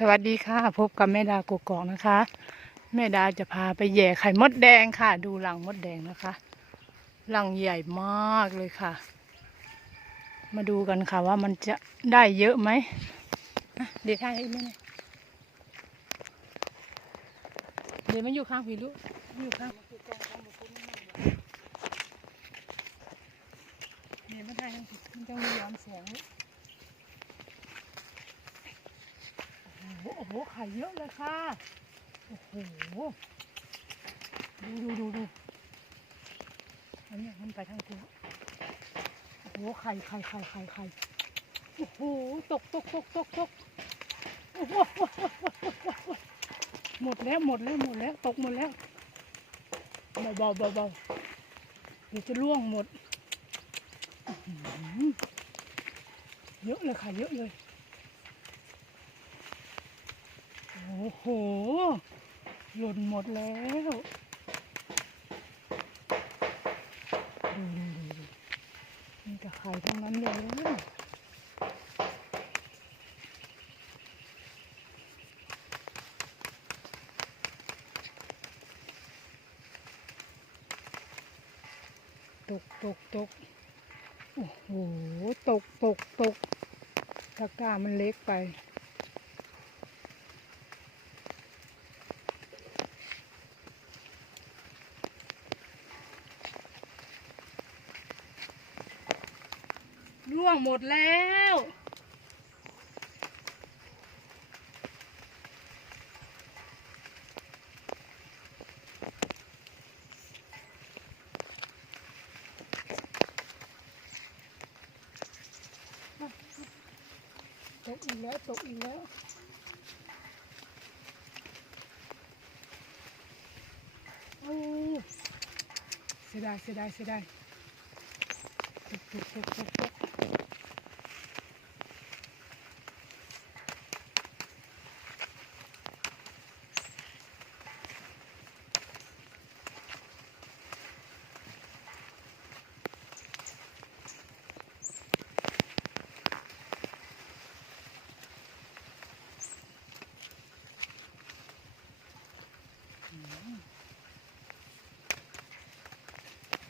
สวัสดีค่ะ พบกับแม่ดากกอกนะคะ แม่ดาจะพาไปแย่ไข่มดแดงค่ะ ดูรังมดแดงนะคะรังใหญ่มากเลยค่ะ มาดูกันค่ะว่ามันจะได้เยอะไหมเดี๋ยวท่ายให้แม่เดี๋ยวมันอยู่ข้างพีลูกมันอยู่ข้างเดี๋ยวมันได้ทั้งผิดมันจะมีย้อมแสงลูก โอ้โหไข่เยอะเลยค่ะ โอ้โห ดูดูดูดูอันนี้มันไปทางตัวโอ้โห ไข่ไข่ไข่ไข่ไข่โอ้โห ตกตกตกตกตกโอ้โหหมดแล้วหมดแล้วหมดแล้ว ตกหมดแล้วเบาเบาเบาเบาเดี๋ยวจะล่วงหมด เยอะเลยค่ะ เยอะเลย โอ้โห หล่นหมดแล้ว ดูดูดูมีแต่ไข่ทั้งนั้นเลยตกตกตกโอ้โห ตกตกตกตะกร้ามันเล็กไป ร่วงหมดแล้ว ตกอีกแล้ว ตกอีกแล้วโอ้เสียดายเสียดายเสียดายตกตกตกตก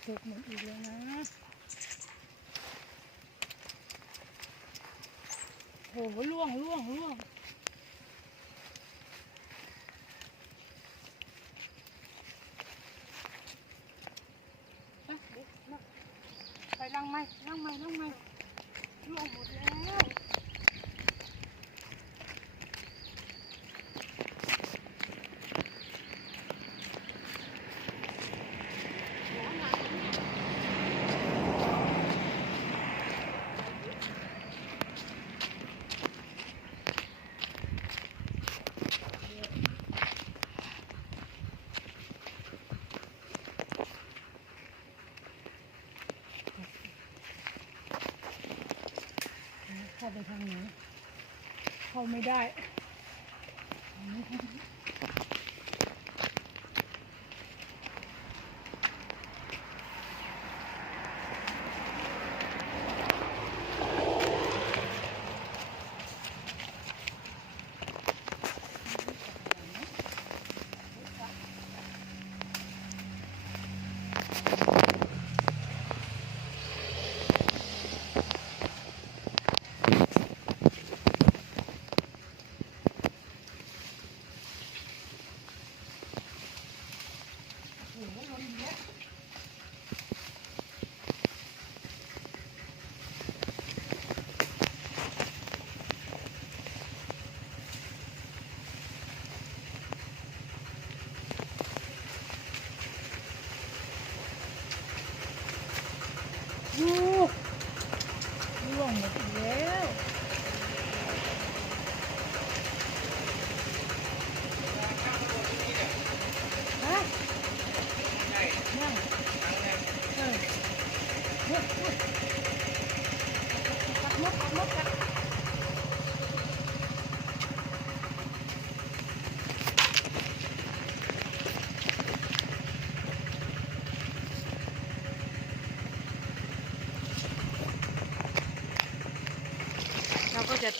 ตกตกหมดอีกแล้วนะโหล่วงล่วงล่วงไปเดี๋ยวนะไปนั่งไหมนั่งไหมนั่งไหมล่วงหมดแล้วาไปทางไหนเข้าไม่ได้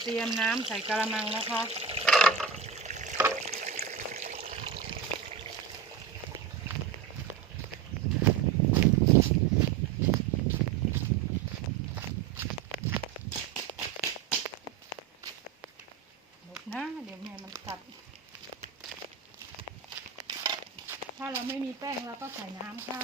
ตรียมน้ำใส่กระมังนะคะนะเดี๋ยวแม่มันกัด ถ้าเราไม่มีแป้งเราก็ใส่น้ำค่ะ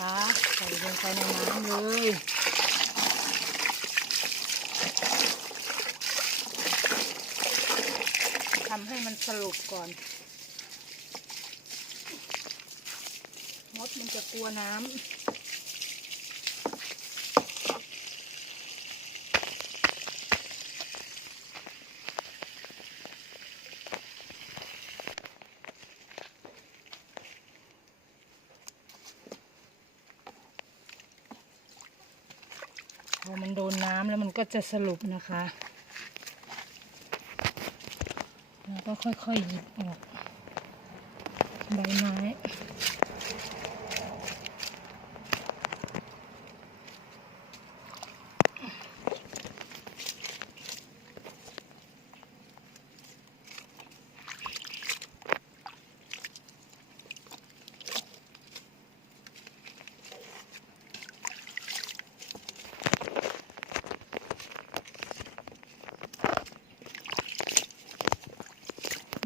นะคะ ใส่ลงไปในน้ำเลยทำให้มันสรุปก่อน มดมันจะกลัวน้ำ พอมันโดนน้ำแล้วมันก็จะสรุปนะคะแล้วก็ค่อยๆหยิบออกใบไม้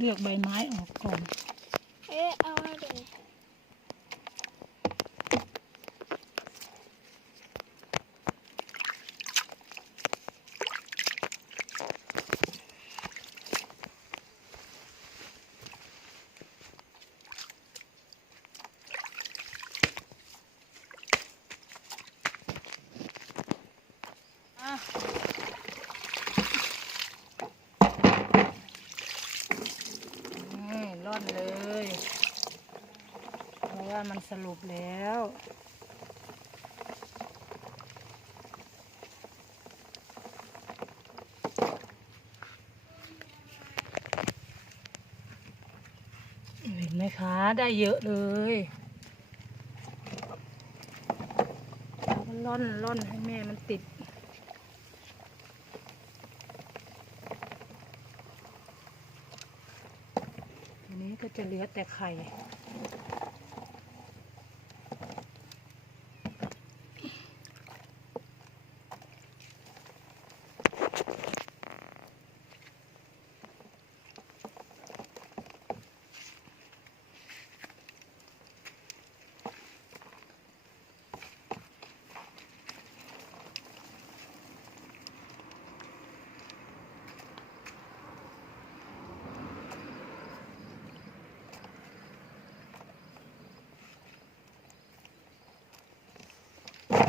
เลือกใบไม้ออกก่อน เอ๊ะเอามาดูอะนี่ร่อนเลย เพ ราะว่ามันสรุปแล้ว เห็นไหมคะ ได้เยอะเลยแล้วก็ร่อนร่อนให้แม่มันติดนี้ก็จะเหลือแต่ไข่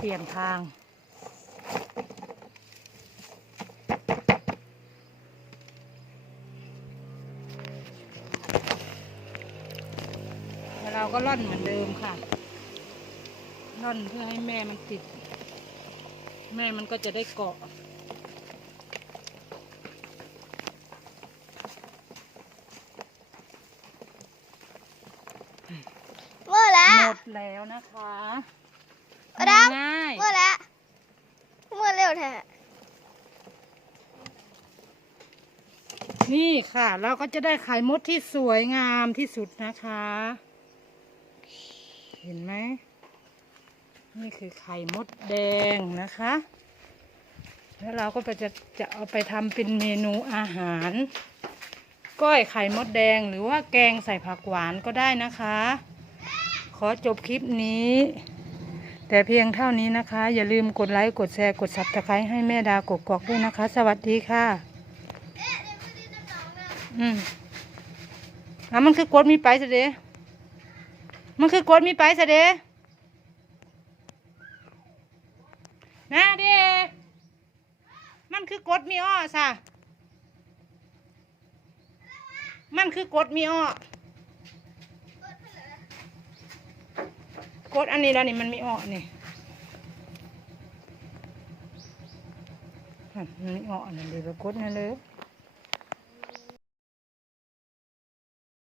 เปลี่ยนทางแล้วเราก็ร่อนเหมือนเดิมค่ะ ร่อนเพื่อให้แม่มันติด แม่มันก็จะได้เกาะเมื่อแล้หวมดแล้วนะคะเอา ดาวง่ายเมื่อแล้วเมื่อเร็วแท้นี่ค่ะ เราก็จะได้ไข่มดที่สวยงามที่สุดนะคะ เห็นไหม นี่คือไข่มดแดงนะคะ แล้วเราก็ไปจะจะเอาไปทำเป็นเมนูอาหาร ก้อยไข่มดแดงหรือว่าแกงใส่ผักหวานก็ได้นะคะ ขอจบคลิปนี้ แต่เพียงเท่านี้นะคะ อย่าลืมกดไลค์กดแชร์กดซับสไครต์ให้แม่ดากกอกด้วยนะคะ สวัสดีค่ะ อืมอะมันคือกดมีไปซะเดมันคือกดมีไปซะเดนะเดมันคือกดมีอ้อซะมันคือกดมีอ้อ กดอันนี้แล้วนี่มันมีอ้อนี่มันมันมีอ้อกนี่เลยวไปกดนั่นเลย